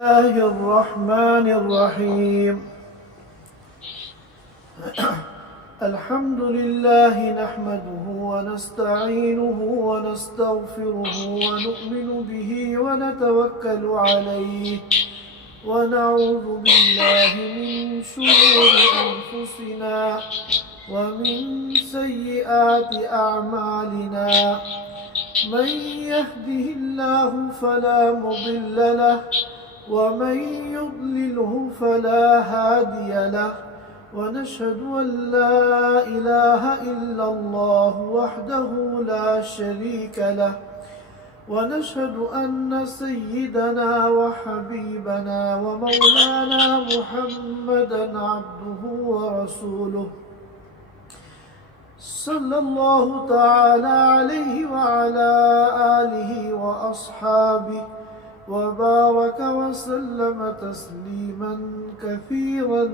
الله الرحمن الرحيم الحمد لله نحمده ونستعينه ونستغفره ونؤمن به ونتوكل عليه ونعوذ بالله من شرور أنفسنا ومن سيئات أعمالنا من يهده الله فلا مضل له ومن يضلله فلا هادي له ونشهد أن لا إله إلا الله وحده لا شريك له ونشهد أن سيدنا وحبيبنا ومولانا محمدا عبده ورسوله صلى الله تعالى عليه وعلى آله وأصحابه وبارك وسلم تسليما كثيرا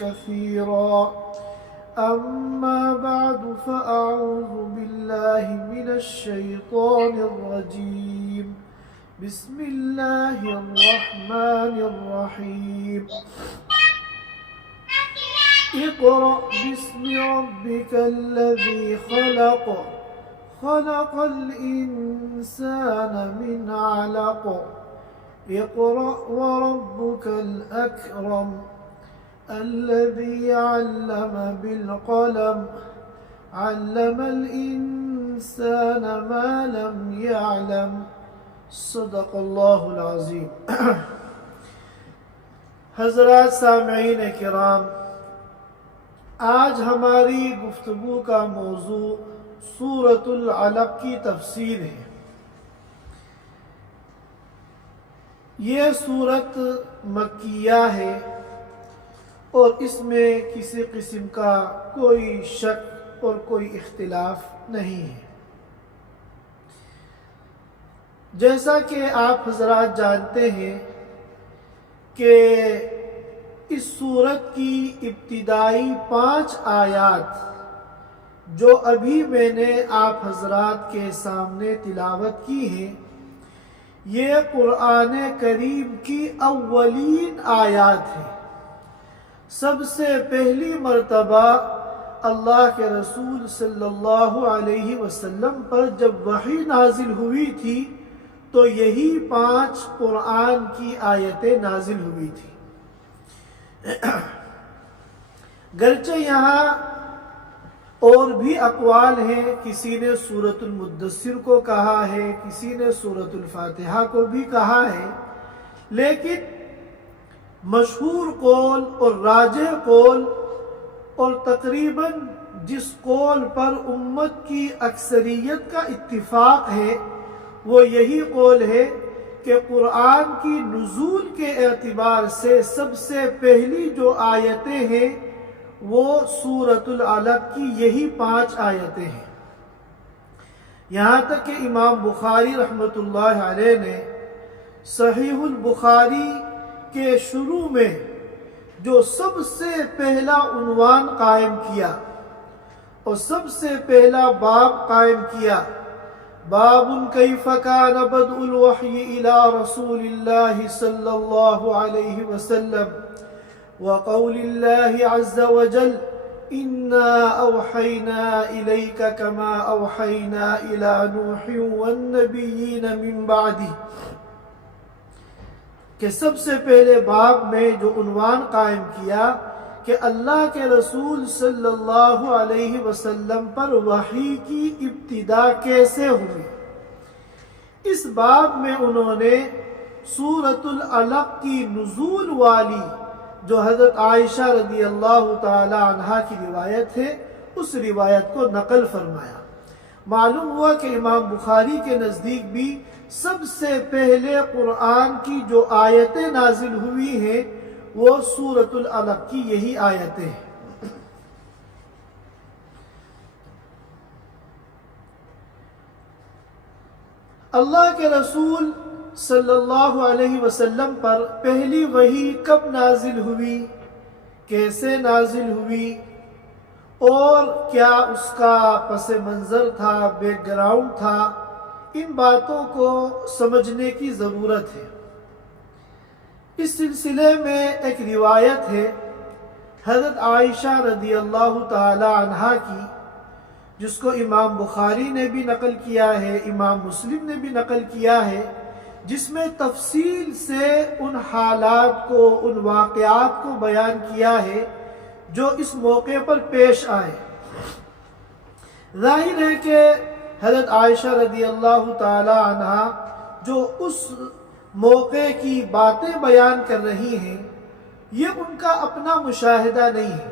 كثيرا أما بعد فأعوذ بالله من الشيطان الرجيم بسم الله الرحمن الرحيم اقرأ باسم ربك الذي خلق خلق الإنسان من علق اقرأ وربك الأكرم الذي علم بالقلم علم الإنسان ما لم يعلم صدق الله العظيم حضرات سامعین کرام، آج ہماری گفتگو کا موضوع سورۃ العلق کی تفسیر ہے۔ یہ سورت مکیہ ہے اور اس میں کسی قسم کا کوئی شک اور کوئی اختلاف نہیں ہے۔ جیسا کہ آپ حضرات جانتے ہیں کہ اس سورت کی ابتدائی 5 آیات جو ابھی میں نے آپ حضرات کے سامنے تلاوت کی ہیں، یہ قرآن کریم کی اولین آیات ہیں۔ سب سے پہلی مرتبہ اللہ کے رسول صلی اللہ علیہ وسلم پر جب وحی نازل ہوئی تھی تو یہی 5 قرآن کی آیتیں نازل ہوئی تھی۔ گرچہ یہاں اور بھی اقوال ہیں، کسی نے سورۃ المدثر کو کہا ہے، کسی نے سورۃ الفاتحہ کو بھی کہا ہے، لیکن مشہور قول اور راجح قول اور تقریباً جس قول پر امت کی اکثریت کا اتفاق ہے وہ یہی قول ہے کہ قرآن کی نزول کے اعتبار سے سب سے پہلی جو آیتیں ہیں وہ سورۃ العلق کی یہی 5 آیتیں ہیں۔ یہاں تک کہ امام بخاری رحمۃ اللہ علیہ نے صحیح البخاری کے شروع میں جو سب سے پہلا عنوان قائم کیا اور سب سے پہلا باب قائم کیا، باب کیف کان بدء الوحی الی رسول اللہ صلی اللہ علیہ وسلم وقول اللہ عز وجل انا اوحینا الیک کما اوحینا الی نوح والنبیین من بعدہ، کہ سب سے پہلے باب میں جو عنوان قائم کیا کہ اللہ کے رسول صلی اللہ علیہ وسلم پر وحی کی ابتدا کیسے ہوئی، اس باب میں انہوں نے سورۃ العلق کی نزول والی جو حضرت عائشہ رضی اللہ تعالی عنہا کی روایت ہے اس روایت کو نقل فرمایا۔ معلوم ہوا کہ امام بخاری کے نزدیک بھی سب سے پہلے قرآن کی جو آیتیں نازل ہوئی ہیں وہ سورۃ العلق کی یہی آیتیں ہیں۔ اللہ کے رسول صلی اللہ علیہ وسلم پر پہلی وحی کب نازل ہوئی، کیسے نازل ہوئی اور کیا اس کا پس منظر تھا، بیک گراؤنڈ تھا، ان باتوں کو سمجھنے کی ضرورت ہے۔ اس سلسلے میں ایک روایت ہے حضرت عائشہ رضی اللہ تعالی عنہا کی، جس کو امام بخاری نے بھی نقل کیا ہے، امام مسلم نے بھی نقل کیا ہے، جس میں تفصیل سے ان حالات کو، ان واقعات کو بیان کیا ہے جو اس موقع پر پیش آئے۔ ظاہر ہے کہ حضرت عائشہ رضی اللہ تعالی عنہا جو اس موقع کی باتیں بیان کر رہی ہیں، یہ ان کا اپنا مشاہدہ نہیں ہے،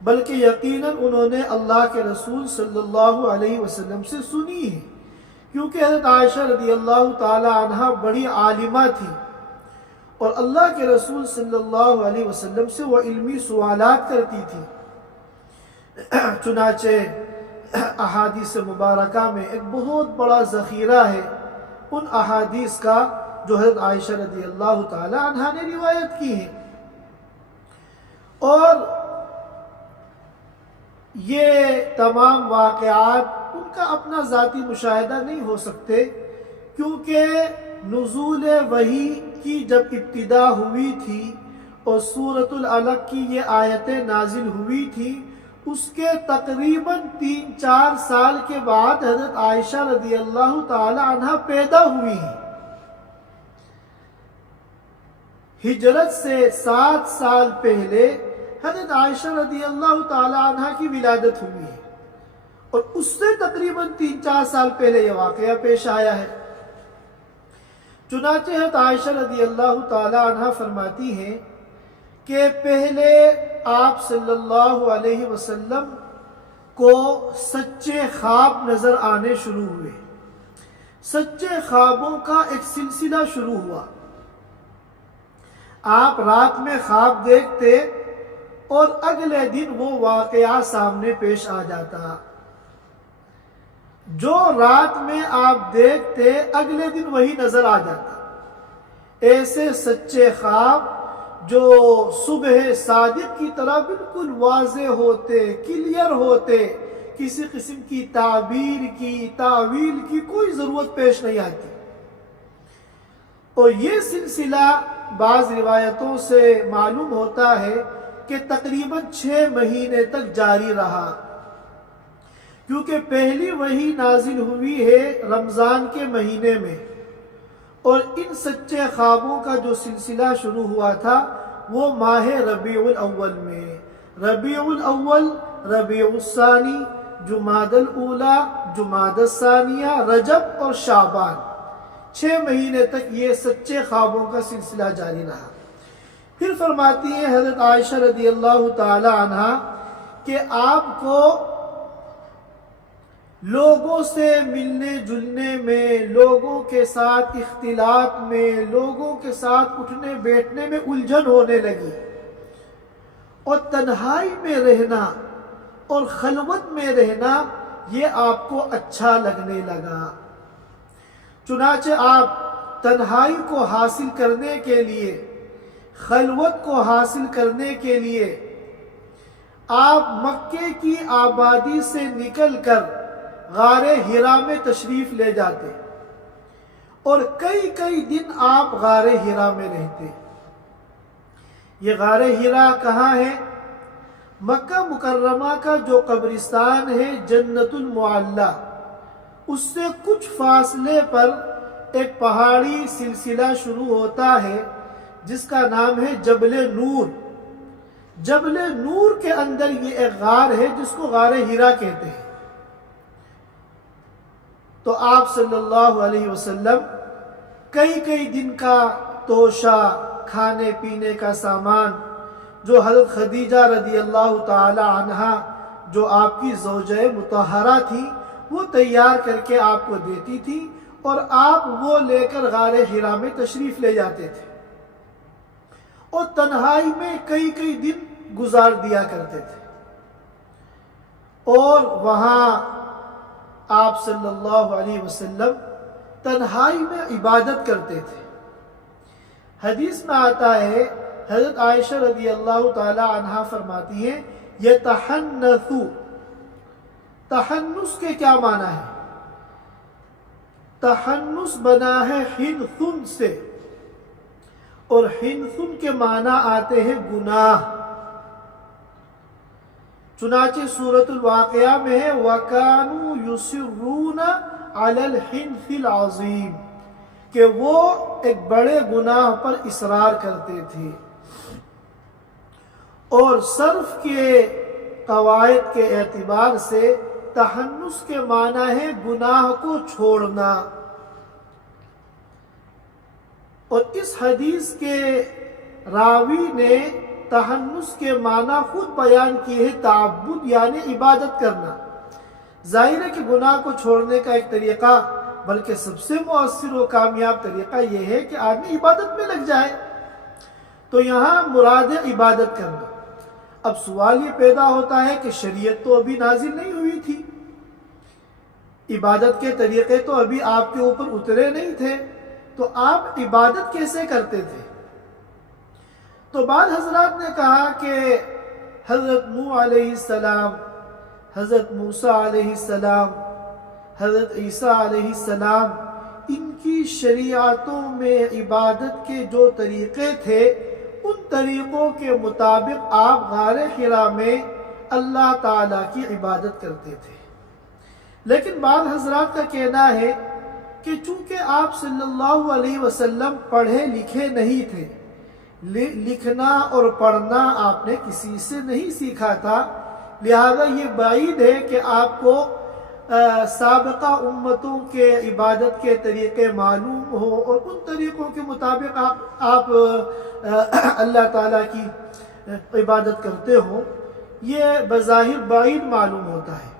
بلکہ یقیناً انہوں نے اللہ کے رسول صلی اللہ علیہ وسلم سے سنی ہے، کیونکہ حضرت عائشہ رضی اللہ تعالی عنہا بڑی عالمہ تھی اور اللہ کے رسول صلی اللہ علیہ وسلم سے وہ علمی سوالات کرتی تھی۔ چنانچہ احادیث مبارکہ میں ایک بہت بڑا ذخیرہ ہے ان احادیث کا جو حضرت عائشہ رضی اللہ تعالی عنہا نے روایت کی ہیں، اور یہ تمام واقعات ان کا اپنا ذاتی مشاہدہ نہیں ہو سکتے، کیونکہ نزول وحی کی جب ابتدا ہوئی تھی اور سورۃ العلق کی یہ آیتیں نازل ہوئی تھی، اس کے تقریباً 3-4 سال کے بعد حضرت عائشہ رضی اللہ تعالی عنہ پیدا ہوئی ہیں۔ ہجرت سے 7 سال پہلے حضرت عائشہ رضی اللہ تعالی عنہ کی ولادت ہوئی ہے، اور اس سے تقریباً 3-4 سال پہلے یہ واقعہ پیش آیا ہے۔ چنانچہ حضرت عائشہ رضی اللہ تعالی عنہ فرماتی ہیں کہ پہلے آپ صلی اللہ علیہ وسلم کو سچے خواب نظر آنے شروع ہوئے، سچے خوابوں کا ایک سلسلہ شروع ہوا۔ آپ رات میں خواب دیکھتے اور اگلے دن وہ واقعہ سامنے پیش آ جاتا، جو رات میں آپ دیکھتے اگلے دن وہی نظر آ جاتا۔ ایسے سچے خواب جو صبح صادق کی طرح بالکل واضح ہوتے، کلیئر ہوتے، کسی قسم کی تعبیر کی، تاویل کی کوئی ضرورت پیش نہیں آتی۔ اور یہ سلسلہ بعض روایتوں سے معلوم ہوتا ہے کہ تقریباً 6 مہینے تک جاری رہا، کیونکہ پہلی وحی نازل ہوئی ہے رمضان کے مہینے میں، اور ان سچے خوابوں کا جو سلسلہ شروع ہوا تھا وہ ماہ ربیع الاول میں، ربیع الاول، ربیع الثانی، جمادی الاولی، جمادی الثانیہ، رجب اور شعبان، 6 مہینے تک یہ سچے خوابوں کا سلسلہ جاری رہا۔ پھر فرماتی ہیں حضرت عائشہ رضی اللہ تعالی عنہ کہ آپ کو لوگوں سے ملنے جلنے میں، لوگوں کے ساتھ اختلاط میں، لوگوں کے ساتھ اٹھنے بیٹھنے میں الجھن ہونے لگی، اور تنہائی میں رہنا اور خلوت میں رہنا یہ آپ کو اچھا لگنے لگا۔ چنانچہ آپ تنہائی کو حاصل کرنے کے لیے، خلوت کو حاصل کرنے کے لیے آپ مکے کی آبادی سے نکل کر غار حرا میں تشریف لے جاتے، اور کئی دن آپ غار حرا میں رہتے۔ یہ غار حرا کہاں ہے؟ مکہ مکرمہ کا جو قبرستان ہے جنت المعلی، اس سے کچھ فاصلے پر ایک پہاڑی سلسلہ شروع ہوتا ہے جس کا نام ہے جبل نور۔ جبل نور کے اندر یہ ایک غار ہے جس کو غار حرا کہتے ہیں۔ تو آپ صلی اللہ علیہ وسلم کئی دن کا توشہ، کھانے پینے کا سامان جو حضرت خدیجہ رضی اللہ تعالی عنہا جو آپ کی زوجہ مطہرہ تھی وہ تیار کر کے آپ کو دیتی تھی، اور آپ وہ لے کر غار حرا میں تشریف لے جاتے تھے، اور تنہائی میں کئی دن گزار دیا کرتے تھے، اور وہاں آپ صلی اللہ علیہ وسلم تنہائی میں عبادت کرتے تھے۔ حدیث میں آتا ہے حضرت عائشہ رضی اللہ تعالی عنہا فرماتی ہیں یتحنث، تحنث کے کیا معنی ہے؟ تحنث بنا ہے حنث سے، اور حنثن کے معنی آتے ہیں گناہ۔ چنانچہ سورۃ الواقعہ میں ہے وَكَانُوا يُصِرُّونَ عَلَى الْحِنثِ الْعَظِيمِ کہ وہ ایک بڑے گناہ پر اصرار کرتے تھے۔ اور صرف کے قواعد کے اعتبار سے تحنث کے معنی ہے گناہ کو چھوڑنا۔ اور اس حدیث کے راوی نے تحنث کے معنی خود بیان کیے ہیں، تعبد یعنی عبادت کرنا۔ ظاہر ہے کہ گناہ کو چھوڑنے کا ایک طریقہ، بلکہ سب سے مؤثر و کامیاب طریقہ یہ ہے کہ آدمی عبادت میں لگ جائے۔ تو یہاں مراد ہے عبادت کرنا۔ اب سوال یہ پیدا ہوتا ہے کہ شریعت تو ابھی نازل نہیں ہوئی تھی، عبادت کے طریقے تو ابھی آپ کے اوپر اترے نہیں تھے، تو آپ عبادت کیسے کرتے تھے؟ تو بعض حضرات نے کہا کہ حضرت نوح علیہ السلام، حضرت موسیٰ علیہ السلام، حضرت عیسیٰ علیہ السلام، ان کی شریعتوں میں عبادت کے جو طریقے تھے ان طریقوں کے مطابق آپ غار حرا میں اللہ تعالیٰ کی عبادت کرتے تھے۔ لیکن بعض حضرات کا کہنا ہے کہ چونکہ آپ صلی اللہ علیہ وسلم پڑھے لکھے نہیں تھے، لکھنا اور پڑھنا آپ نے کسی سے نہیں سیکھا تھا، لہذا یہ بعید ہے کہ آپ کو سابقہ امتوں کے عبادت کے طریقے معلوم ہو اور ان طریقوں کے مطابق آپ اللہ تعالیٰ کی عبادت کرتے ہوں، یہ بظاہر بعید معلوم ہوتا ہے۔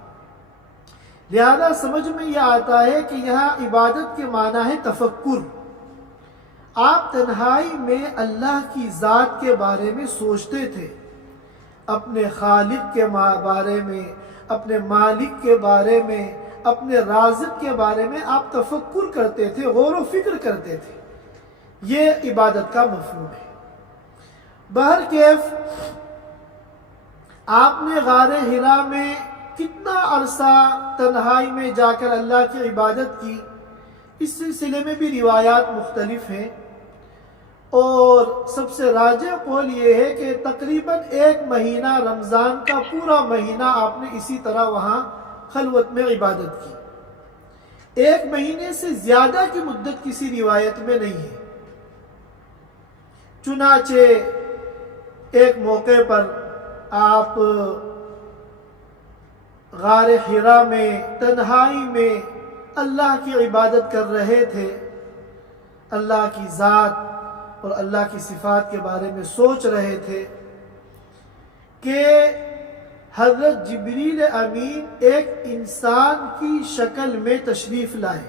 لہذا سمجھ میں یہ آتا ہے کہ یہاں عبادت کے معنی ہے تفکر۔ آپ تنہائی میں اللہ کی ذات کے بارے میں سوچتے تھے، اپنے خالق کے بارے میں، اپنے مالک کے بارے میں، اپنے رازق کے بارے میں آپ تفکر کرتے تھے، غور و فکر کرتے تھے۔ یہ عبادت کا مفہوم ہے۔ بہرکیف آپ نے غار حرا میں کتنا عرصہ تنہائی میں جا کر اللہ کی عبادت کی، اس سلسلے میں بھی روایات مختلف ہیں، اور سب سے راجح قول یہ ہے کہ تقریباً 1 مہینہ، رمضان کا پورا مہینہ آپ نے اسی طرح وہاں خلوت میں عبادت کی۔ 1 مہینے سے زیادہ کی مدت کسی روایت میں نہیں ہے۔ چنانچہ ایک موقع پر آپ غار حرا میں تنہائی میں اللہ کی عبادت کر رہے تھے، اللہ کی ذات اور اللہ کی صفات کے بارے میں سوچ رہے تھے کہ حضرت جبریل امین ایک انسان کی شکل میں تشریف لائے۔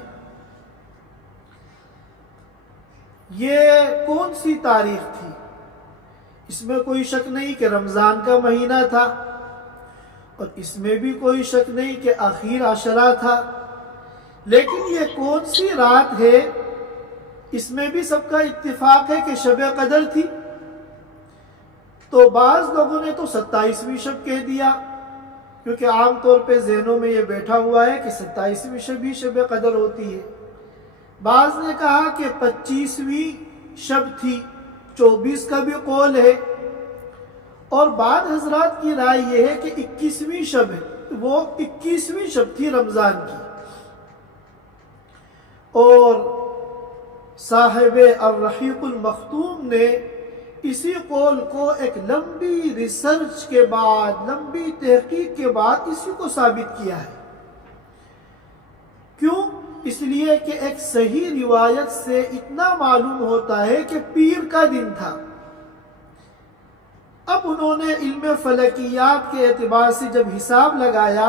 یہ کون سی تاریخ تھی؟ اس میں کوئی شک نہیں کہ رمضان کا مہینہ تھا، اور اس میں بھی کوئی شک نہیں کہ آخر عشرہ تھا، لیکن یہ کون سی رات ہے؟ اس میں بھی سب کا اتفاق ہے کہ شب قدر تھی۔ تو بعض لوگوں نے تو 27ویں شب کہہ دیا، کیونکہ عام طور پہ ذہنوں میں یہ بیٹھا ہوا ہے کہ 27ویں شب ہی شب قدر ہوتی ہے۔ بعض نے کہا کہ 25ویں شب تھی، 24 کا بھی قول ہے، اور بعض حضرات کی رائے یہ ہے کہ 21ویں شب ہے، وہ 21ویں شب تھی رمضان کی۔ اور صاحب الرحیق المختوم نے اسی قول کو ایک لمبی ریسرچ کے بعد، لمبی تحقیق کے بعد اسی کو ثابت کیا ہے۔ کیوں؟ اس لیے کہ ایک صحیح روایت سے اتنا معلوم ہوتا ہے کہ پیر کا دن تھا۔ اب انہوں نے علم فلکیات کے اعتبار سے جب حساب لگایا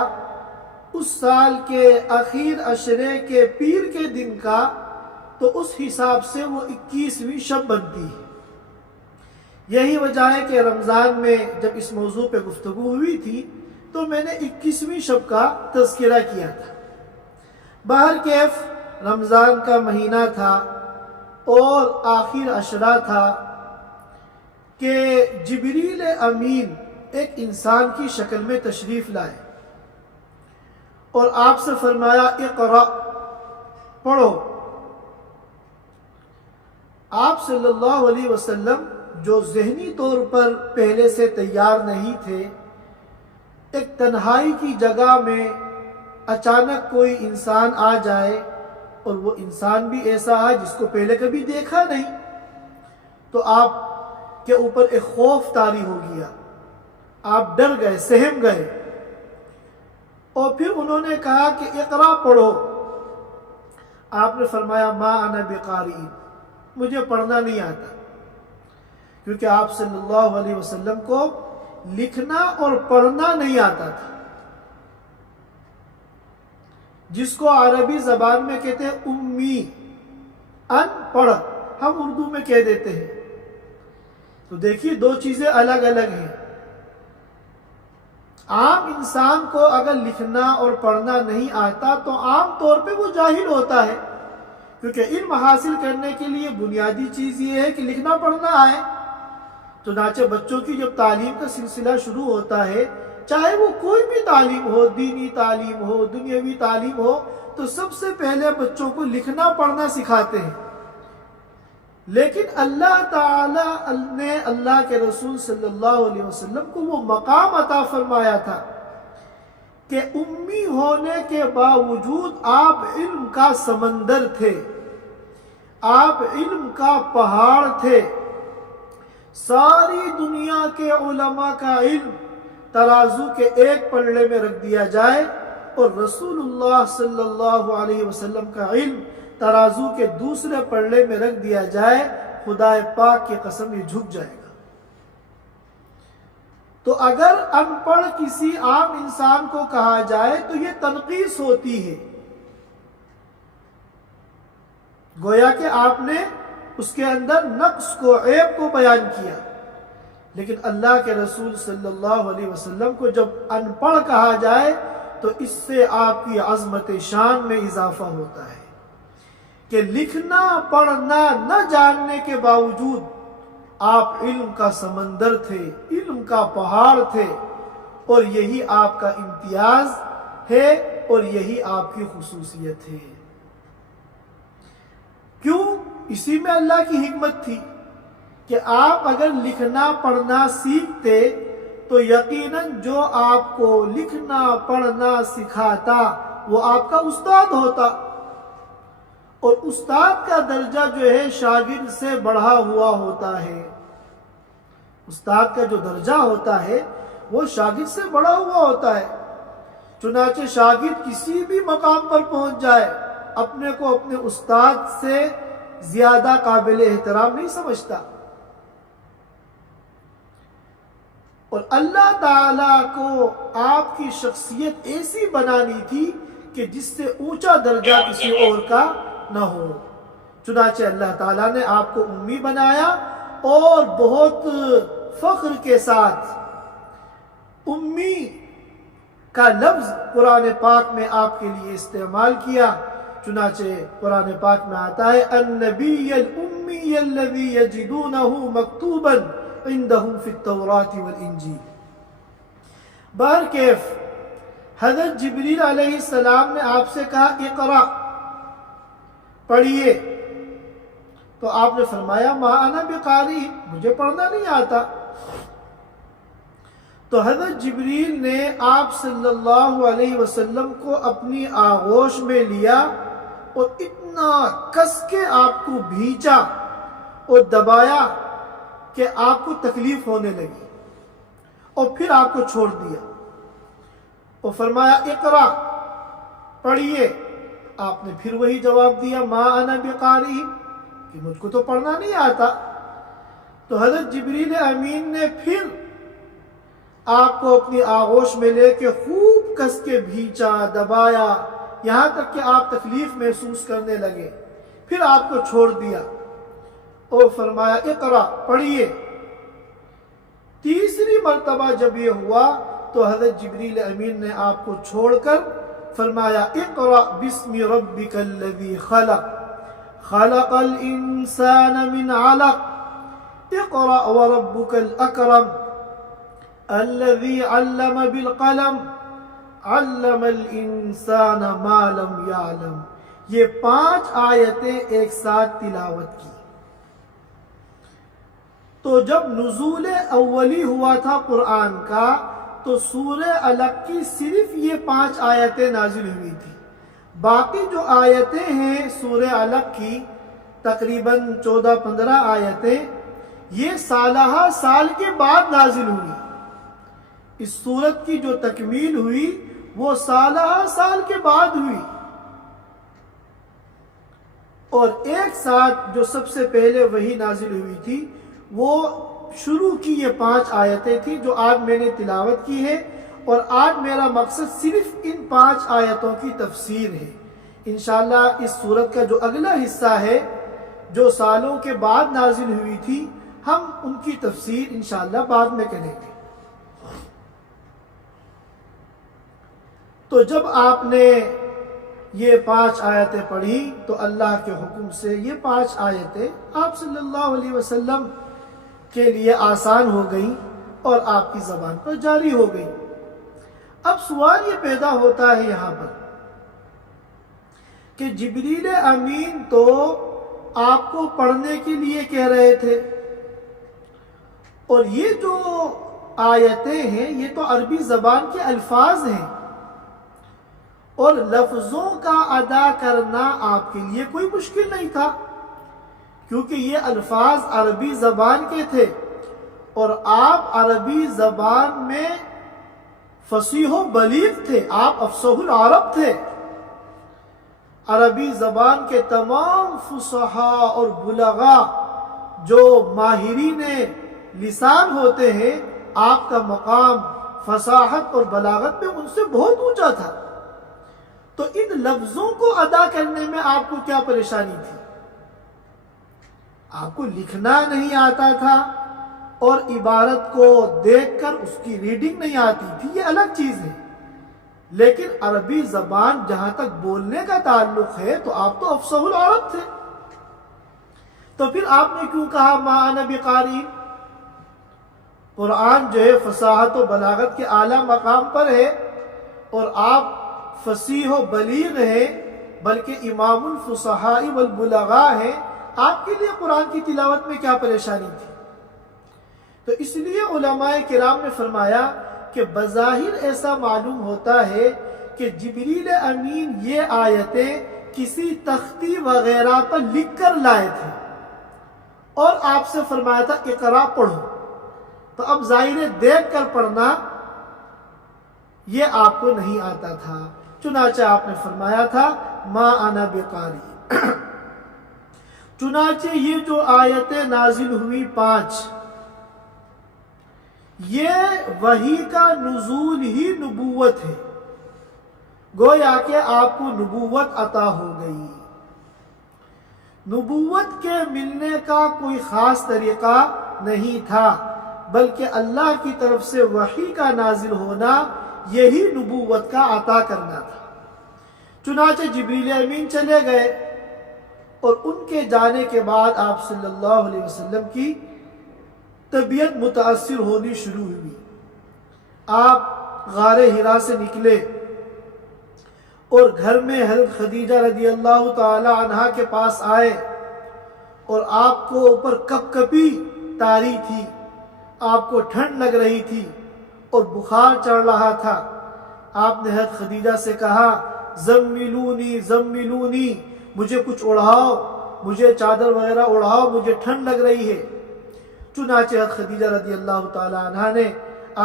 اس سال کے اخیر عشرے کے پیر کے دن کا، تو اس حساب سے وہ 21ویں شب بنتی ہے۔ یہی وجہ ہے کہ رمضان میں جب اس موضوع پہ گفتگو ہوئی تھی تو میں نے 21ویں شب کا تذکرہ کیا تھا۔ بہرکیف رمضان کا مہینہ تھا اور آخر عشرہ تھا کہ جبریل امین ایک انسان کی شکل میں تشریف لائے اور آپ سے فرمایا اقرأ، پڑھو۔ آپ صلی اللہ علیہ وسلم جو ذہنی طور پر پہلے سے تیار نہیں تھے، ایک تنہائی کی جگہ میں اچانک کوئی انسان آ جائے، اور وہ انسان بھی ایسا ہے جس کو پہلے کبھی دیکھا نہیں، تو آپ کے اوپر ایک خوف طاری ہو گیا، آپ ڈر گئے، سہم گئے، اور پھر انہوں نے کہا کہ اقرا پڑھو۔ آپ نے فرمایا ما انا بقاری، مجھے پڑھنا نہیں آتا، کیونکہ آپ صلی اللہ علیہ وسلم کو لکھنا اور پڑھنا نہیں آتا تھا، جس کو عربی زبان میں کہتے ہیں امی، ان پڑھ، ہم اردو میں کہہ دیتے ہیں۔ تو دیکھیے دو چیزیں الگ الگ ہیں۔ عام انسان کو اگر لکھنا اور پڑھنا نہیں آتا تو عام طور پہ وہ جاہل ہوتا ہے، کیونکہ علم حاصل کرنے کے لیے بنیادی چیز یہ ہے کہ لکھنا پڑھنا آئے۔ چنانچہ بچوں کی جب تعلیم کا سلسلہ شروع ہوتا ہے، چاہے وہ کوئی بھی تعلیم ہو، دینی تعلیم ہو، دنیاوی تعلیم ہو، تو سب سے پہلے بچوں کو لکھنا پڑھنا سکھاتے ہیں۔ لیکن اللہ تعالی نے اللہ کے رسول صلی اللہ علیہ وسلم کو وہ مقام عطا فرمایا تھا کہ امی ہونے کے باوجود آپ علم کا سمندر تھے، آپ علم کا پہاڑ تھے۔ ساری دنیا کے علماء کا علم ترازو کے ایک پلڑے میں رکھ دیا جائے، اور رسول اللہ صلی اللہ علیہ وسلم کا علم ترازو کے دوسرے پلڑے میں رکھ دیا جائے، خدا پاک کی قسم یہ جھک جائے گا۔ تو اگر ان پڑھ کسی عام انسان کو کہا جائے تو یہ تنقیص ہوتی ہے، گویا کہ آپ نے اس کے اندر نقص کو، عیب کو بیان کیا۔ لیکن اللہ کے رسول صلی اللہ علیہ وسلم کو جب ان پڑھ کہا جائے تو اس سے آپ کی عظمت شان میں اضافہ ہوتا ہے کہ لکھنا پڑھنا نہ جاننے کے باوجود آپ علم کا سمندر تھے، علم کا پہاڑ تھے، اور یہی آپ کا امتیاز ہے اور یہی آپ کی خصوصیت ہے۔ کیوں؟ اسی میں اللہ کی حکمت تھی کہ آپ اگر لکھنا پڑھنا سیکھتے تو یقیناً جو آپ کو لکھنا پڑھنا سکھاتا وہ آپ کا استاد ہوتا، اور استاد کا درجہ جو ہے شاگرد سے بڑھا ہوا ہوتا ہے۔ استاد کا جو درجہ ہوتا ہے وہ شاگرد سے بڑھا ہوا ہوتا ہے۔ چنانچہ شاگرد کسی بھی مقام پر پہنچ جائے، اپنے کو اپنے استاد سے زیادہ قابل احترام نہیں سمجھتا۔ اور اللہ تعالیٰ کو آپ کی شخصیت ایسی بنانی تھی کہ جس سے اونچا درجہ کسی اور کا نہ ہو۔ چنانچہ اللہ تعالیٰ نے آپ کو امی بنایا، اور بہت فخر کے ساتھ امی کا لفظ قرآن پاک میں آپ کے لیے استعمال کیا۔ چنانچہ قرآن پاک میں آتا ہے النبی الامی الذی یجدونہ مکتوبا عندہم فی التوراۃ والانجیل۔ بہرکیف حضرت جبریل علیہ السلام نے آپ سے کہا اقرا، پڑھیے، تو آپ نے فرمایا ما انا بقاری، مجھے پڑھنا نہیں آتا۔ تو حضرت جبریل نے آپ صلی اللہ علیہ وسلم کو اپنی آغوش میں لیا اور اتنا کس کے آپ کو بھینچا اور دبایا کہ آپ کو تکلیف ہونے لگی، اور پھر آپ کو چھوڑ دیا اور فرمایا اقرا، پڑھیے۔ آپ نے پھر وہی جواب دیا ما انا بقاری، کہ مجھ کو تو پڑھنا نہیں آتا۔ تو حضرت جبریل امین نے پھر آپ کو اپنی آغوش میں لے کے خوب کس کے بھینچا، دبایا، یہاں تک کہ آپ تکلیف محسوس کرنے لگے، پھر آپ کو چھوڑ دیا اور فرمایا اقرا، پڑھیے۔ تیسری مرتبہ جب یہ ہوا تو حضرت جبریل امین نے آپ کو چھوڑ کر فرمایا اقرا بسم ربک الذی خلق، خلق الانسان من علق، اقرا وربک الاکرم الذی علم بالقلم، علم الانسان ما لم یعلم۔ یہ 5 آیتیں ایک ساتھ تلاوت کی۔ تو جب نزول اولی ہوا تھا قرآن کا تو سورہ علق کی صرف یہ 5 آیتیں نازل ہوئی تھی. باقی جو آیتیں ہیں سورہ علق کی تقریباً 14-15 آیتیں یہ سالہ سال کے بعد نازل ہوئی. اس سورت کی جو تکمیل ہوئی وہ سالہ سال کے بعد ہوئی. اور ایک ساتھ جو سب سے پہلے وہی نازل ہوئی تھی وہ شروع کی یہ 5 آیتیں تھی جو آج میں نے تلاوت کی ہے. اور آج میرا مقصد صرف ان 5 آیتوں کی تفسیر ہے. انشاءاللہ اس سورت کا جو اگلا حصہ ہے جو سالوں کے بعد نازل ہوئی تھی ہم ان کی تفسیر انشاءاللہ بعد میں کریں گے. تو جب آپ نے یہ 5 آیتیں پڑھی تو اللہ کے حکم سے یہ 5 آیتیں آپ صلی اللہ علیہ وسلم کے لیے آسان ہو گئی اور آپ کی زبان پر جاری ہو گئی. اب سوال یہ پیدا ہوتا ہے یہاں پر کہ جبریل امین تو آپ کو پڑھنے کے لیے کہہ رہے تھے اور یہ جو آیتیں ہیں یہ تو عربی زبان کے الفاظ ہیں اور لفظوں کا ادا کرنا آپ کے لیے کوئی مشکل نہیں تھا کیونکہ یہ الفاظ عربی زبان کے تھے اور آپ عربی زبان میں فصیح و بلیغ تھے. آپ افصح العرب تھے. عربی زبان کے تمام فصحاء اور بلغاء جو ماہرین لسان ہوتے ہیں آپ کا مقام فصاحت اور بلاغت میں ان سے بہت اونچا تھا. تو ان لفظوں کو ادا کرنے میں آپ کو کیا پریشانی تھی؟ آپ کو لکھنا نہیں آتا تھا اور عبارت کو دیکھ کر اس کی ریڈنگ نہیں آتی تھی، یہ الگ چیز ہے. لیکن عربی زبان جہاں تک بولنے کا تعلق ہے تو آپ تو افصح العرب تھے. تو پھر آپ نے کیوں کہا ما انا بقاری؟ قرآن جو ہے فصاحت و بلاغت کے اعلیٰ مقام پر ہے اور آپ فصیح و بلیغ ہیں بلکہ امام الفصحاء والبلغاء ہیں. آپ کے لیے قرآن کی تلاوت میں کیا پریشانی تھی؟ تو اس لیے علماء کرام نے فرمایا کہ بظاہر ایسا معلوم ہوتا ہے کہ جبریل امین یہ آیتیں کسی تختی وغیرہ پر لکھ کر لائے تھے اور آپ سے فرمایا تھا اقرا پڑھو. تو اب ظاہر دیکھ کر پڑھنا یہ آپ کو نہیں آتا تھا. چنانچہ آپ نے فرمایا تھا ما انا بقاری. چنانچہ یہ جو آیتیں نازل ہوئی 5 یہ وحی کا نزول ہی نبوت ہے. گویا کہ آپ کو نبوت عطا ہو گئی. نبوت کے ملنے کا کوئی خاص طریقہ نہیں تھا بلکہ اللہ کی طرف سے وحی کا نازل ہونا یہی نبوت کا عطا کرنا تھا. چنانچہ جبریل امین چلے گئے اور ان کے جانے کے بعد آپ صلی اللہ علیہ وسلم کی طبیعت متاثر ہونی شروع ہوئی. آپ غار حرا سے نکلے اور گھر میں حضرت خدیجہ رضی اللہ تعالی عنہا کے پاس آئے اور آپ کو اوپر کپ کپی طاری تھی، آپ کو ٹھنڈ لگ رہی تھی اور بخار چڑھ رہا تھا. آپ نے حضرت خدیجہ سے کہا زملونی زملونی، مجھے کچھ اڑاؤ، مجھے چادر وغیرہ اڑاؤ، مجھے ٹھنڈ لگ رہی ہے. چنانچہ حضرت خدیجہ رضی اللہ تعالی عنہا نے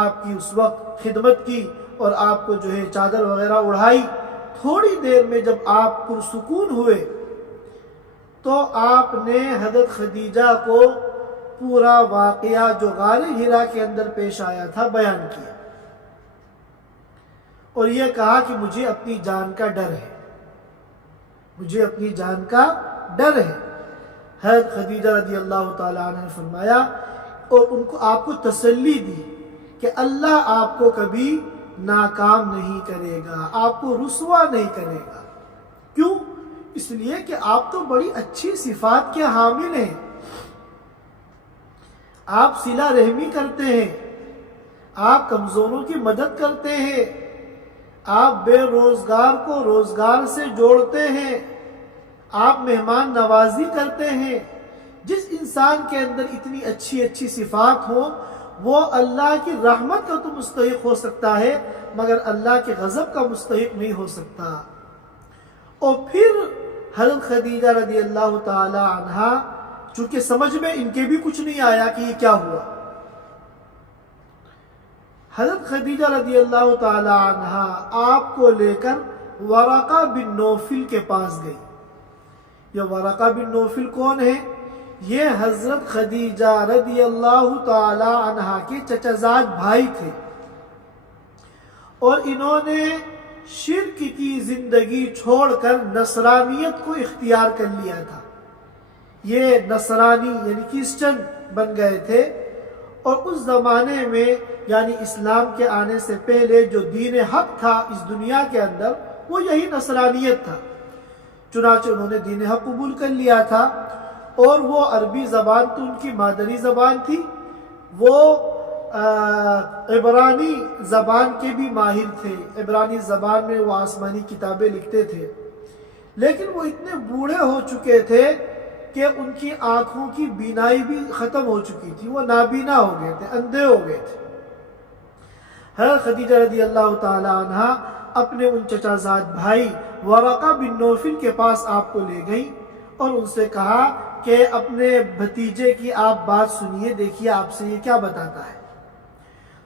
آپ کی اس وقت خدمت کی اور آپ کو جو ہے چادر وغیرہ اڑائی. تھوڑی دیر میں جب آپ پرسکون ہوئے تو آپ نے حضرت خدیجہ کو پورا واقعہ جو غار حرا کے اندر پیش آیا تھا بیان کیا اور یہ کہا کہ مجھے اپنی جان کا ڈر ہے، مجھے اپنی جان کا ڈر ہے. حضرت خدیجہ رضی اللہ تعالیٰ عنہ نے فرمایا اور ان کو آپ کو تسلی دی کہ اللہ آپ کو کبھی ناکام نہیں کرے گا، آپ کو رسوا نہیں کرے گا. کیوں؟ اس لیے کہ آپ تو بڑی اچھی صفات کے حامل ہیں. آپ صلہ رحمی کرتے ہیں، آپ کمزوروں کی مدد کرتے ہیں، آپ بے روزگار کو روزگار سے جوڑتے ہیں، آپ مہمان نوازی کرتے ہیں. جس انسان کے اندر اتنی اچھی اچھی صفات ہوں وہ اللہ کی رحمت کا تو مستحق ہو سکتا ہے مگر اللہ کے غضب کا مستحق نہیں ہو سکتا۔ اور پھر حضرت خدیجہ رضی اللہ تعالی عنہ چونکہ سمجھ میں ان کے بھی کچھ نہیں آیا کہ یہ کیا ہوا، حضرت خدیجہ رضی اللہ تعالی عنہ آپ کو لے کر ورقہ بن نوفل کے پاس گئی۔ یہ ورقہ بن نوفل کون ہے؟ یہ حضرت خدیجہ رضی اللہ تعالی عنہ کے چچا زاد بھائی تھے، اور انہوں نے شرک کی زندگی چھوڑ کر نصرانیت کو اختیار کر لیا تھا۔ یہ نصرانی یعنی کرسچن بن گئے تھے، اور اس زمانے میں یعنی اسلام کے آنے سے پہلے جو دین حق تھا اس دنیا کے اندر وہ یہی نصرانیت تھا۔ چنانچہ انہوں نے دین حق قبول کر لیا تھا، اور وہ عربی زبان تو ان کی مادری زبان تھی، وہ عبرانی زبان کے بھی ماہر تھے، عبرانی زبان میں وہ آسمانی کتابیں لکھتے تھے، لیکن وہ اتنے بوڑھے ہو چکے تھے کہ ان کی آنکھوں کی بینائی بھی ختم ہو چکی تھی، وہ نابینا ہو گئے تھے، اندھے ہو گئے تھے۔ حضرت خدیجہ رضی اللہ تعالی عنہ اپنے ان چچا زاد بھائی ورقہ بن نوفل کے پاس آپ کو لے گئیں اور ان سے کہا کہ اپنے بھتیجے کی آپ بات سنیے، دیکھیے آپ سے یہ کیا بتاتا ہے۔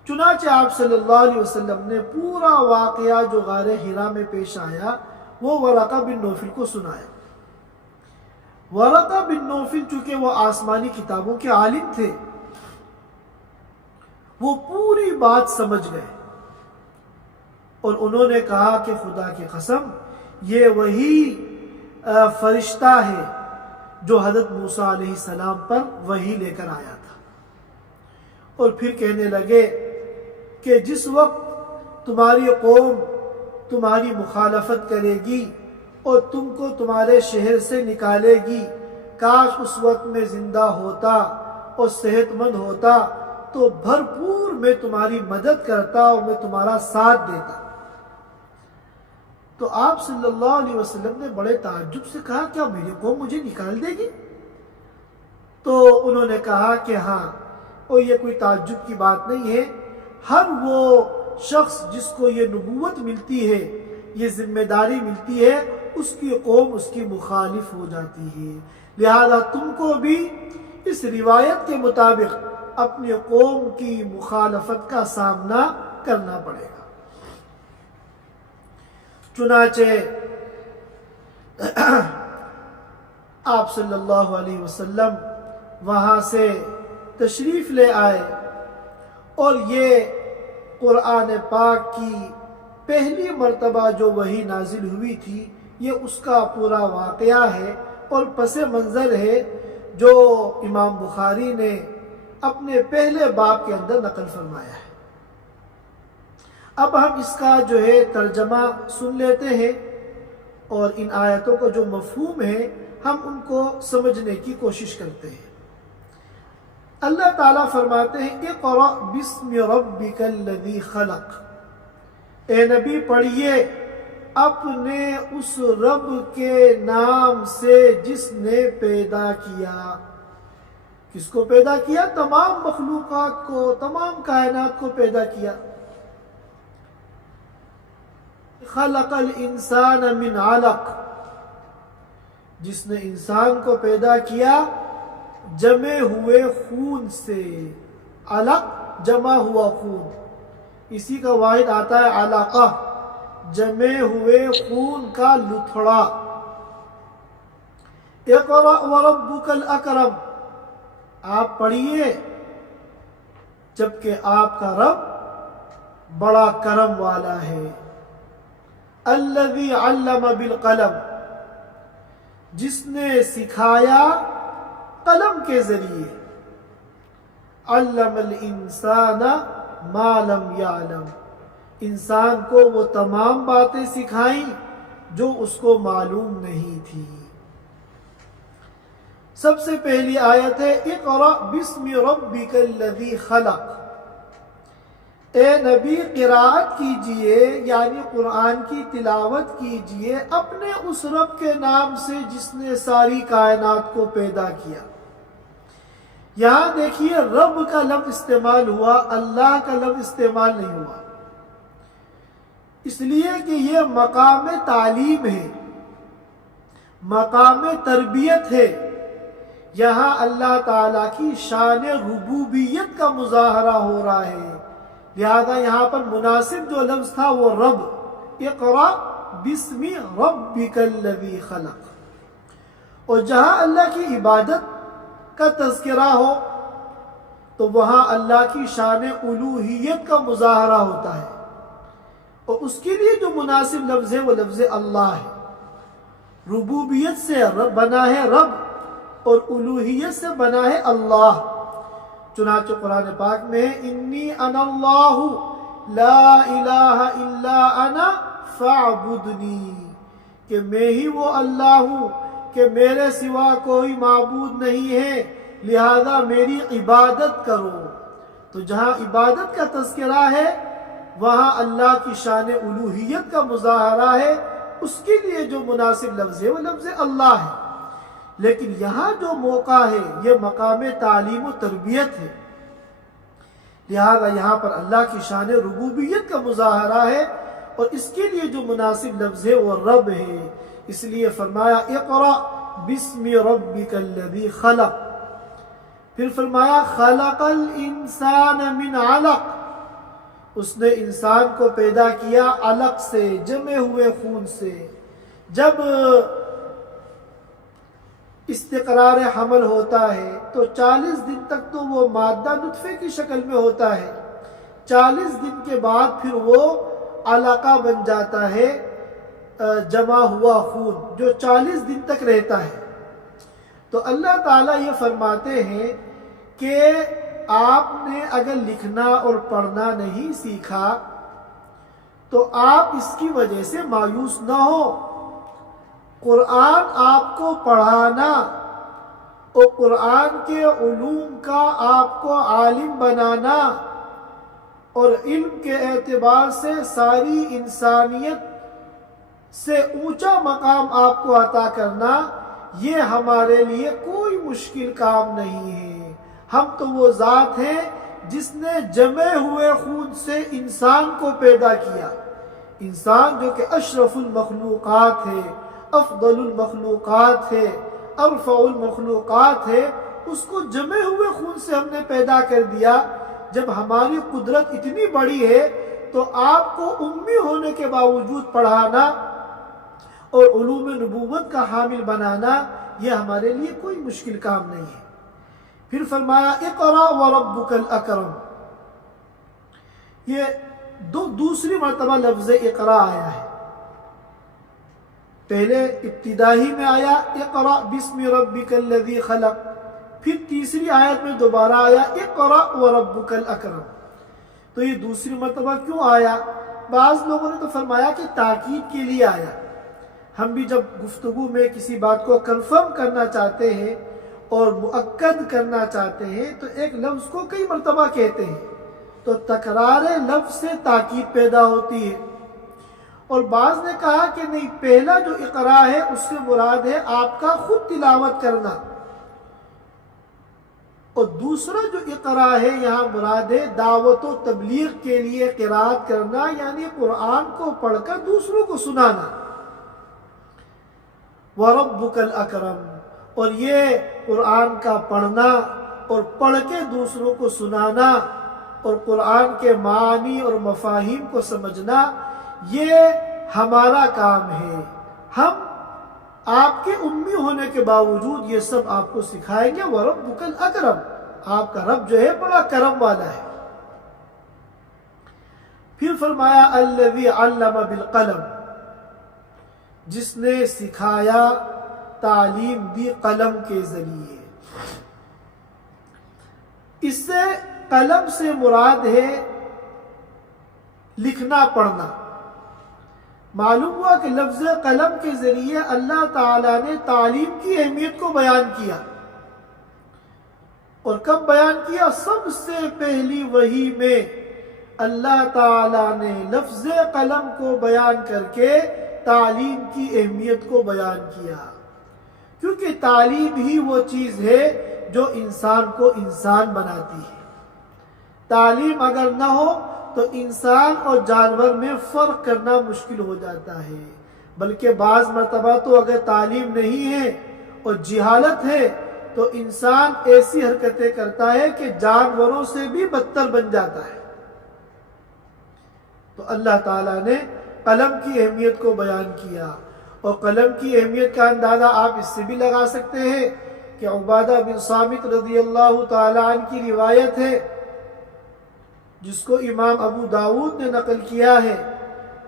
چنانچہ آپ صلی اللہ علیہ وسلم نے پورا واقعہ جو غار حرا میں پیش آیا وہ ورقہ بن نوفل کو سنایا۔ ورقہ بن نوفل چونکہ وہ آسمانی کتابوں کے عالم تھے، وہ پوری بات سمجھ گئے، اور انہوں نے کہا کہ خدا کی قسم یہ وہی فرشتہ ہے جو حضرت موسیٰ علیہ السلام پر وحی لے کر آیا تھا۔ اور پھر کہنے لگے کہ جس وقت تمہاری قوم تمہاری مخالفت کرے گی اور تم کو تمہارے شہر سے نکالے گی، کاش اس وقت میں زندہ ہوتا اور صحت مند ہوتا تو بھرپور میں تمہاری مدد کرتا اور میں تمہارا ساتھ دیتا۔ تو آپ صلی اللہ علیہ وسلم نے بڑے تعجب سے کہا کیا میری قوم مجھے نکال دے گی؟ تو انہوں نے کہا کہ ہاں، اور یہ کوئی تعجب کی بات نہیں ہے، ہر وہ شخص جس کو یہ نبوت ملتی ہے، یہ ذمہ داری ملتی ہے، اس کی قوم اس کی مخالف ہو جاتی ہے، لہذا تم کو بھی اس روایت کے مطابق اپنی قوم کی مخالفت کا سامنا کرنا پڑے گا۔ چنانچہ آپ صلی اللہ علیہ وسلم وہاں سے تشریف لے آئے، اور یہ قرآن پاک کی پہلی مرتبہ جو وحی نازل ہوئی تھی یہ اس کا پورا واقعہ ہے اور پس منظر ہے جو امام بخاری نے اپنے پہلے باب کے اندر نقل فرمایا ہے۔ اب ہم اس کا جو ہے ترجمہ سن لیتے ہیں، اور ان آیتوں کو جو مفہوم ہے ہم ان کو سمجھنے کی کوشش کرتے ہیں۔ اللہ تعالیٰ فرماتے ہیں اقرأ بسم ربک الذی خلق، اے نبی پڑھیے اپنے اس رب کے نام سے جس نے پیدا کیا۔ کس کو پیدا کیا؟ تمام مخلوقات کو، تمام کائنات کو پیدا کیا۔ خلق الانسان من علق، جس نے انسان کو پیدا کیا جمے ہوئے خون سے۔ علق جمع ہوا خون، اسی کا واحد آتا ہے علاقہ، جمے ہوئے خون کا لتھڑا۔ اقرأ وربک الاکرم، آپ پڑھیے جبکہ آپ کا رب بڑا کرم والا ہے۔ الذی علم بالقلم، جس نے سکھایا قلم کے ذریعے۔ علم الانسان ما لم یعلم، انسان کو وہ تمام باتیں سکھائیں جو اس کو معلوم نہیں تھی۔ سب سے پہلی آیت ہے اقرأ بسم ربک الذی خلق، اے نبی قرأت کیجئے یعنی قرآن کی تلاوت کیجئے اپنے اس رب کے نام سے جس نے ساری کائنات کو پیدا کیا۔ یہاں دیکھیے رب کا لفظ استعمال ہوا، اللہ کا لفظ استعمال نہیں ہوا، اس لیے کہ یہ مقام تعلیم ہے، مقام تربیت ہے۔ یہاں اللہ تعالیٰ کی شان ربوبیت کا مظاہرہ ہو رہا ہے، لہذا یہاں پر مناسب جو لفظ تھا وہ رب، اقرأ بسم ربک الذی خلق۔ اور جہاں اللہ کی عبادت کا تذکرہ ہو تو وہاں اللہ کی شان الوہیت کا مظاہرہ ہوتا ہے، اور اس کے لیے جو مناسب لفظ ہے وہ لفظ اللہ ہے۔ ربوبیت سے بنا ہے رب اور الوہیت سے بنا ہے اللہ۔ چنانچہ قرآن پاک میں انی انا اللہ لا الہ الا انا فاعبدنی، کہ میں ہی وہ اللہ ہوں کہ میرے سوا کوئی معبود نہیں ہے، لہذا میری عبادت کرو۔ تو جہاں عبادت کا تذکرہ ہے وہاں اللہ کی شان الوہیت کا مظاہرہ ہے، اس کے لیے جو مناسب لفظ ہے وہ لفظ اللہ ہے۔ لیکن یہاں جو موقع ہے یہ مقام تعلیم و تربیت ہے، لہذا یہاں پر اللہ کی شان ربوبیت کا مظاہرہ ہے، اور اس کے لیے جو مناسب لفظ ہے وہ رب ہے، اس لیے فرمایا اقرأ بسم ربک الذی خلق۔ پھر فرمایا خلق الانسان من علق، اس نے انسان کو پیدا کیا علق سے، جمے ہوئے خون سے۔ جب استقرار حمل ہوتا ہے تو 40 دن تک تو وہ مادہ نطفے کی شکل میں ہوتا ہے، 40 دن کے بعد پھر وہ علقہ بن جاتا ہے، جمع ہوا خون جو 40 دن تک رہتا ہے۔ تو اللہ تعالیٰ یہ فرماتے ہیں کہ آپ نے اگر لکھنا اور پڑھنا نہیں سیکھا تو آپ اس کی وجہ سے مایوس نہ ہو۔ قرآن آپ کو پڑھانا اور قرآن کے علوم کا آپ کو عالم بنانا اور علم کے اعتبار سے ساری انسانیت سے اونچا مقام آپ کو عطا کرنا، یہ ہمارے لیے کوئی مشکل کام نہیں ہے۔ ہم تو وہ ذات ہیں جس نے جمے ہوئے خون سے انسان کو پیدا کیا، انسان جو کہ اشرف المخلوقات ہے، افضل المخلوقات ہے، ارفع المخلوقات ہے، اس کو جمے ہوئے خون سے ہم نے پیدا کر دیا۔ جب ہماری قدرت اتنی بڑی ہے تو آپ کو امی ہونے کے باوجود پڑھانا اور علوم نبوت کا حامل بنانا یہ ہمارے لیے کوئی مشکل کام نہیں ہے۔ پھر فرمایا اقرأ وربک الاکرم، یہ دوسری مرتبہ لفظ اقرأ آیا ہے۔ پہلے ابتدائی میں آیا اقرأ بسم ربک الذی خلق، پھر تیسری آیت میں دوبارہ آیا اقرأ وربک الاکرم۔ تو یہ دوسری مرتبہ کیوں آیا؟ بعض لوگوں نے تو فرمایا کہ تاکید کے لیے آیا۔ ہم بھی جب گفتگو میں کسی بات کو کنفرم کرنا چاہتے ہیں اور مؤکد کرنا چاہتے ہیں تو ایک لفظ کو کئی مرتبہ کہتے ہیں، تو تکرار لفظ سے تاکید پیدا ہوتی ہے۔ اور بعض نے کہا کہ نہیں، پہلا جو اقرا ہے اس سے مراد ہے آپ کا خود تلاوت کرنا، اور دوسرا جو اقرا ہے یہاں مراد ہے دعوت و تبلیغ کے لیے قرات کرنا، یعنی قرآن کو پڑھ کر دوسروں کو سنانا۔ وَرَبُّكَ الْأَكْرَمُ، اور یہ قرآن کا پڑھنا اور پڑھ کے دوسروں کو سنانا اور قرآن کے معانی اور مفاہیم کو سمجھنا، یہ ہمارا کام ہے۔ ہم آپ کے امی ہونے کے باوجود یہ سب آپ کو سکھائیں گے۔ وَرَبُّكَ الْأَكْرَمُ، آپ کا رب جو ہے بڑا کرم والا ہے۔ پھر فرمایا الَّذِي عَلَّمَ بِالْقَلَمِ، جس نے سکھایا، تعلیم دی قلم کے ذریعے۔ اس سے قلم سے مراد ہے لکھنا پڑھنا۔ معلوم ہوا کہ لفظ قلم کے ذریعے اللہ تعالیٰ نے تعلیم کی اہمیت کو بیان کیا، اور کب بیان کیا؟ سب سے پہلی وحی میں اللہ تعالیٰ نے لفظ قلم کو بیان کر کے تعلیم کی اہمیت کو بیان کیا، کیونکہ تعلیم ہی وہ چیز ہے جو انسان کو انسان بناتی ہے۔ تعلیم اگر نہ ہو تو انسان اور جانور میں فرق کرنا مشکل ہو جاتا ہے، بلکہ بعض مرتبہ تو اگر تعلیم نہیں ہے اور جہالت ہے تو انسان ایسی حرکتیں کرتا ہے کہ جانوروں سے بھی بدتر بن جاتا ہے۔ تو اللہ تعالیٰ نے قلم کی اہمیت کو بیان کیا، اور قلم کی اہمیت کا اندازہ آپ اس سے بھی لگا سکتے ہیں کہ عبادہ بن صامت رضی اللہ تعالیٰ عنہ کی روایت ہے، جس کو امام ابو داود نے نقل کیا ہے۔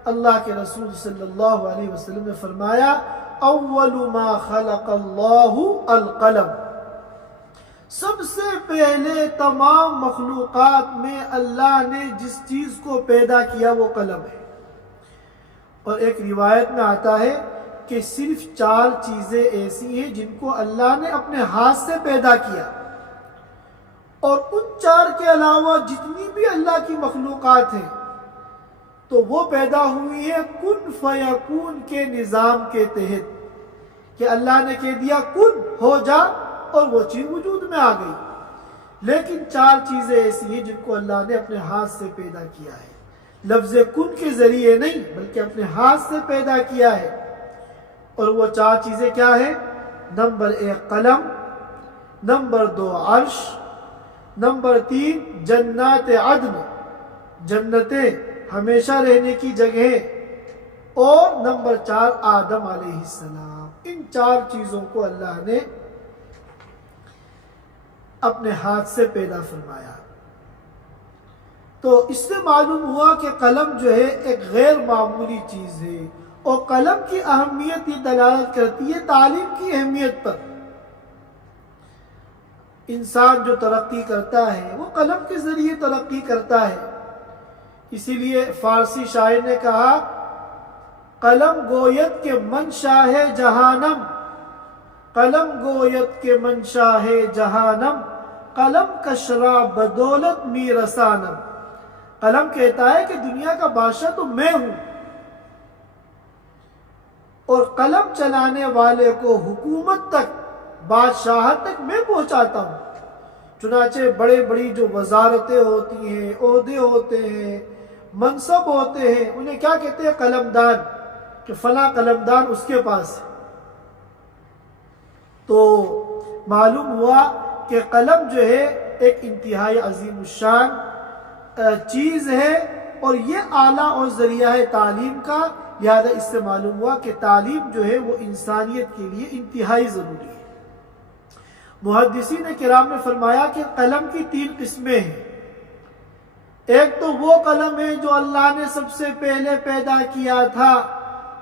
اللہ کے رسول صلی اللہ علیہ وسلم نے فرمایا، اول ما خلق اللہ القلم، سب سے پہلے تمام مخلوقات میں اللہ نے جس چیز کو پیدا کیا وہ قلم ہے۔ اور ایک روایت میں آتا ہے کہ صرف 4 چیزیں ایسی ہیں جن کو اللہ نے اپنے ہاتھ سے پیدا کیا، اور ان 4 کے علاوہ جتنی بھی اللہ کی مخلوقات ہیں تو وہ پیدا ہوئی ہے کن فیکون کے نظام کے تحت، کہ اللہ نے کہہ دیا کن ہو جا اور وہ چیز وجود میں آ گئی۔ لیکن 4 چیزیں ایسی ہیں جن کو اللہ نے اپنے ہاتھ سے پیدا کیا ہے، لفظ کن کے ذریعے نہیں بلکہ اپنے ہاتھ سے پیدا کیا ہے۔ اور وہ 4 چیزیں کیا ہیں؟ نمبر 1 قلم، نمبر 2 عرش، نمبر 3 جنات عدن، جنتیں ہمیشہ رہنے کی جگہ، اور نمبر 4 آدم علیہ السلام۔ ان 4 چیزوں کو اللہ نے اپنے ہاتھ سے پیدا فرمایا۔ تو اس سے معلوم ہوا کہ قلم جو ہے ایک غیر معمولی چیز ہے، اور قلم کی اہمیت یہ دلالت کرتی ہے تعلیم کی اہمیت پر۔ انسان جو ترقی کرتا ہے وہ قلم کے ذریعے ترقی کرتا ہے۔ اسی لیے فارسی شاعر نے کہا، قلم گویت کے منشا ہے جہانم، قلم گویت کے منشا ہے جہانم، قلم کشرا بدولت می رسانم۔ قلم کہتا ہے کہ دنیا کا بادشاہ تو میں ہوں، اور قلم چلانے والے کو حکومت تک، بادشاہت تک میں پہنچاتا ہوں۔ چنانچہ بڑے بڑی جو وزارتیں ہوتی ہیں، عہدے ہوتے ہیں، منصب ہوتے ہیں، انہیں کیا کہتے ہیں؟ قلمدان، کہ فلاں قلمدان اس کے پاس ہے۔ تو معلوم ہوا کہ قلم جو ہے ایک انتہائی عظیم الشان چیز ہے، اور یہ آلہ اور ذریعہ ہے تعلیم کا۔ لہذا اس سے معلوم ہوا کہ تعلیم جو ہے وہ انسانیت کے لیے انتہائی ضروری ہے۔ محدثین کرام نے فرمایا کہ قلم کی 3 قسمیں ہیں۔ ایک تو وہ قلم ہے جو اللہ نے سب سے پہلے پیدا کیا تھا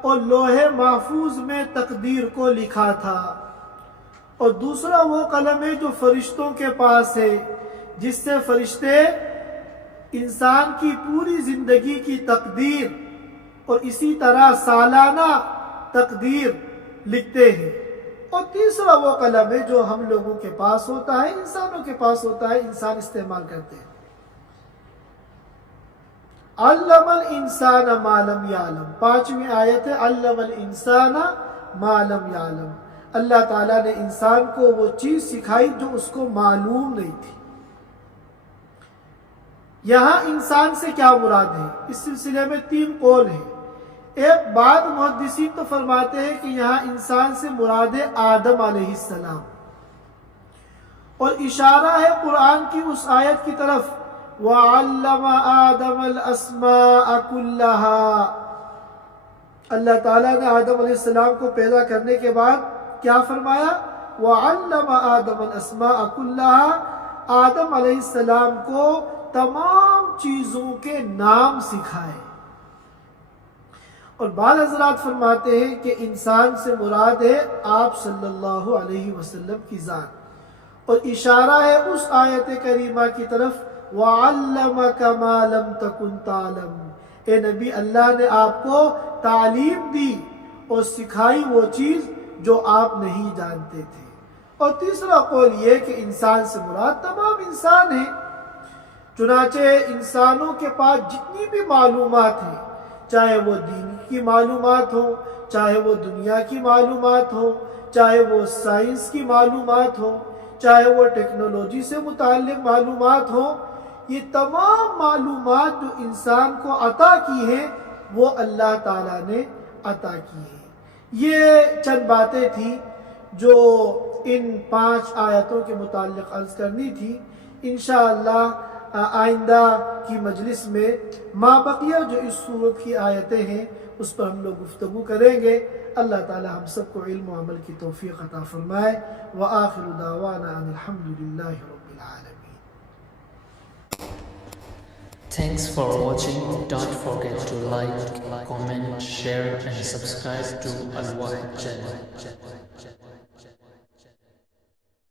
اور لوح محفوظ میں تقدیر کو لکھا تھا، اور دوسرا وہ قلم ہے جو فرشتوں کے پاس ہے، جس سے فرشتے انسان کی پوری زندگی کی تقدیر اور اسی طرح سالانہ تقدیر لکھتے ہیں۔ اور تیسرا وہ قلم ہے جو ہم لوگوں کے پاس ہوتا ہے، انسانوں کے پاس ہوتا ہے، انسان استعمال کرتے ہیں۔ علم الانسان ما لم یعلم، 5ویں آیت ہے، علم الانسان ما لم یعلم۔ اللہ تعالیٰ نے انسان کو وہ چیز سکھائی جو اس کو معلوم نہیں تھی۔ یہاں انسان سے کیا مراد ہے؟ اس سلسلے میں 3 قول ہیں۔ ایک بعض محدثین تو فرماتے ہیں کہ یہاں انسان سے مراد ہے آدم علیہ السلام، اور اشارہ ہے قرآن کی اس آیت کی طرف، وَعَلَّمَ آدَمَ الْأَسْمَاءَ كُلَّهَا۔ اللہ تعالیٰ نے آدم علیہ السلام کو پیدا کرنے کے بعد کیا فرمایا؟ وَعَلَّمَ آدَمَ الْأَسْمَاءَ كُلَّهَا، آدم علیہ السلام کو تمام چیزوں کے نام سکھائے۔ اور بعض حضرات فرماتے ہیں کہ انسان سے مراد ہے آپ صلی اللہ علیہ وسلم کی ذات، اور اشارہ ہے اس آیت کریمہ کی طرف، وَعَلَّمَكَ مَا لَمْ تَكُنْ تَعْلَمُ۔ اے نبی، اللہ نے آپ کو تعلیم دی اور سکھائی وہ چیز جو آپ نہیں جانتے تھے۔ اور تیسرا قول یہ کہ انسان سے مراد تمام انسان ہیں۔ چنانچہ انسانوں کے پاس جتنی بھی معلومات ہیں، چاہے وہ دین کی معلومات ہوں، چاہے وہ دنیا کی معلومات ہوں، چاہے وہ سائنس کی معلومات ہوں، چاہے وہ ٹیکنالوجی سے متعلق معلومات ہوں، یہ تمام معلومات جو انسان کو عطا کی ہیں وہ اللہ تعالیٰ نے عطا کی ہیں۔ یہ چند باتیں تھیں جو ان 5 آیتوں کے متعلق عرض کرنی تھی۔ انشاءاللہ آئندہ کی مجلس میں ما بقیہ جو اس سورت کی آیتیں ہیں اس پر ہم لوگ گفتگو کریں گے۔ اللہ تعالی ہم سب کو علم و عمل کی توفیق عطا فرمائے۔ وآخر دعوانا ان الحمدللہ رب العالمین۔ Thanks for watching. Don't forget to like, comment, share and subscribe to Al Wahid channel.